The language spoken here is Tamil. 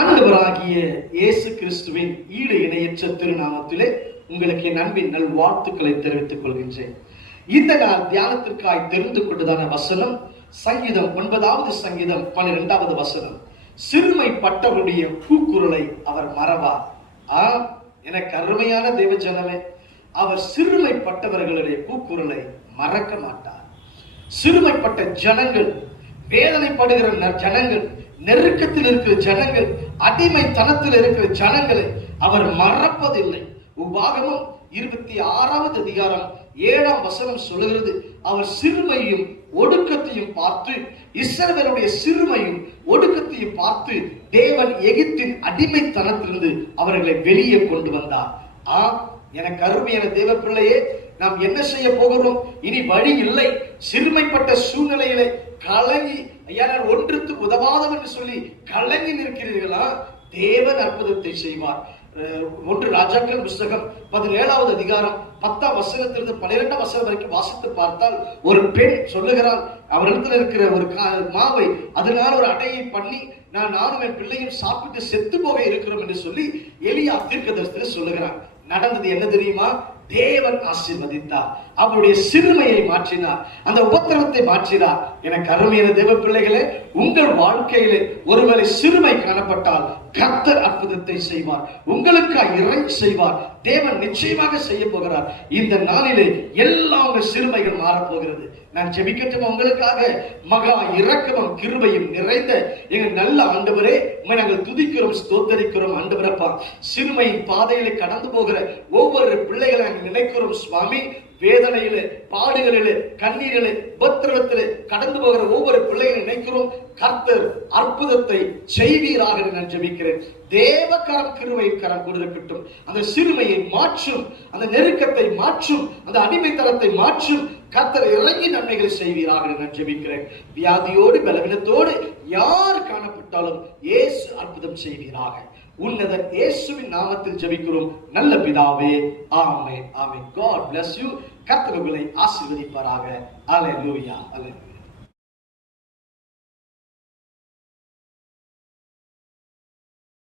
ஆண்டவராகிய இயேசு கிறிஸ்துவின் ஈடு இணையற்ற திருநாமத்திலே உங்களுக்கு என் அன்பின் நல் வாழ்த்துக்களை தெரிவித்துக் கொள்கின்றேன். இந்த நாள் தியானத்திற்காய் தெரிந்து கொண்டதான வசனம் சங்கீதம் 9வது சங்கீதம் 12வது வசனம். சிறுமைப்பட்டவருடைய கூக்குரலை அவர் மறவார். எனக்கு அருமையான தேவ ஜனமே, அவர் சிறுமைப்பட்டவர்களுடைய கூக்குரலை மறக்க மாட்டார். சிறுமைப்பட்ட ஜனங்கள், வேதனைப்படுகிற ஜனங்கள், நெருக்கத்தில் இருக்கிற ஜனங்கள், அடிமைத்தனத்தில் இருக்கிற ஜனங்களை அவர் மறப்பதில்லை. உபாகமம் 26வது அதிகாரம் 7ஆம் வசனம் சொல்லுகிறது, அவர் சிறுமையும் ஒடுக்கத்தையும் பார்த்து, இஸ்ரவேலுடைய சிறுமையும் ஒடுக்கத்தையும் பார்த்து தேவன் எகிப்தின் அடிமைத்தனத்திலிருந்து அவர்களை வெளியே கொண்டு வந்தார். எனக்கு அருமையான தேவ பிள்ளையே, நாம் என்ன செய்ய போகிறோம்? இனி வழி இல்லை. சிறுமைப்பட்ட சூழ்நிலையிலே கலங்கி, ஐயா நான் ஒன்றுக்கு உதவாதவன் என்று சொல்லி கலங்கி நிற்கிறீர்களா? தேவன் அற்புதத்தை செய்வார். 1 ராஜாக்கள் புஸ்தகம் 17வது அதிகாரம் 10ஆம் வசனத்திலிருந்து 12ஆம் வசனம் வரைக்கும் வாசித்து பார்த்தால், ஒரு பெண் சொல்லுகிறாள், அவரிடத்தில் இருக்கிற ஒரு மாவை அதனால ஒரு அடையை பண்ணி நானும் என் பிள்ளையும் சாப்பிட்டு செத்து போக இருக்கிறோம் என்று சொல்லி எலியா தீர்க்கதரிசியில் சொல்லுகிறான். நடந்தது என்ன தெரியுமா? தேவன் ஆசீர்வதித்தார். அவருடைய சிறுமையை மாற்றினார், அந்த உபத்திரவத்தை மாற்றினார். எனக்கு அருமையான தேவ பிள்ளைகளே, உங்கள் வாழ்க்கையிலே ஒருவேளை சிறுமை காணப்பட்டால் கர்த்தர் அற்புதத்தை செய்வார், உங்களுக்காக இறங்கி செய்வார். தேவன் நிச்சயமாக செய்ய போகிறார். இந்த நாளிலே எல்லா உங்கள் சிறுமைகள் மாறப்போகிறது. நான் ஜெபிக்கட்டும் உங்களுக்காக. மகா இரக்கமும் கிருபையும் நிறைந்த எங்கள் நல்ல ஆண்டவரே, உம்மை நாங்கள் துதிக்கிறோம், ஸ்தோத்தரிக்கிறோம். ஆண்டவரப்பா, சிறுமையின் பாதையிலே கடந்து போகிற ஒவ்வொரு பிள்ளைகளை நினைக்கிறோம் சுவாமி. வேதனையிலே, பாடுகளிலே, கண்ணீரிலே, உபத்திரவத்திலே கடந்து போகிற ஒவ்வொரு பிள்ளைகளை நினைக்கிறோம். கர்த்தர் அற்புதத்தை செய்வீராக நான் ஜெபிக்கிறேன். தேவகரம் கிருபையின் கரம் கொடுக்கட்டும். அந்த சிறுமையை மாற்றும், அந்த நெருக்கத்தை மாற்றும், அந்த அடிமைத்தனத்தை மாற்றும். கர்த்தர் இறங்கி நன்மைகளை செய்வீராக நான் ஜெபிக்கிறேன். வியாதியோடு பலவீனத்தோடு யார் காணப்பட்டாலும் இயேசு அற்புதம் செய்வீராக. உன்னத இயேசுவின் நாமத்தில் ஜெபிக்கிறோம் நல்ல பிதாவே. ஆமென், ஆமென். God bless you. கர்த்தர் உங்களை ஆசீர்வதிப்பாராக. அல்லேலூயா, அல்லேலூயா.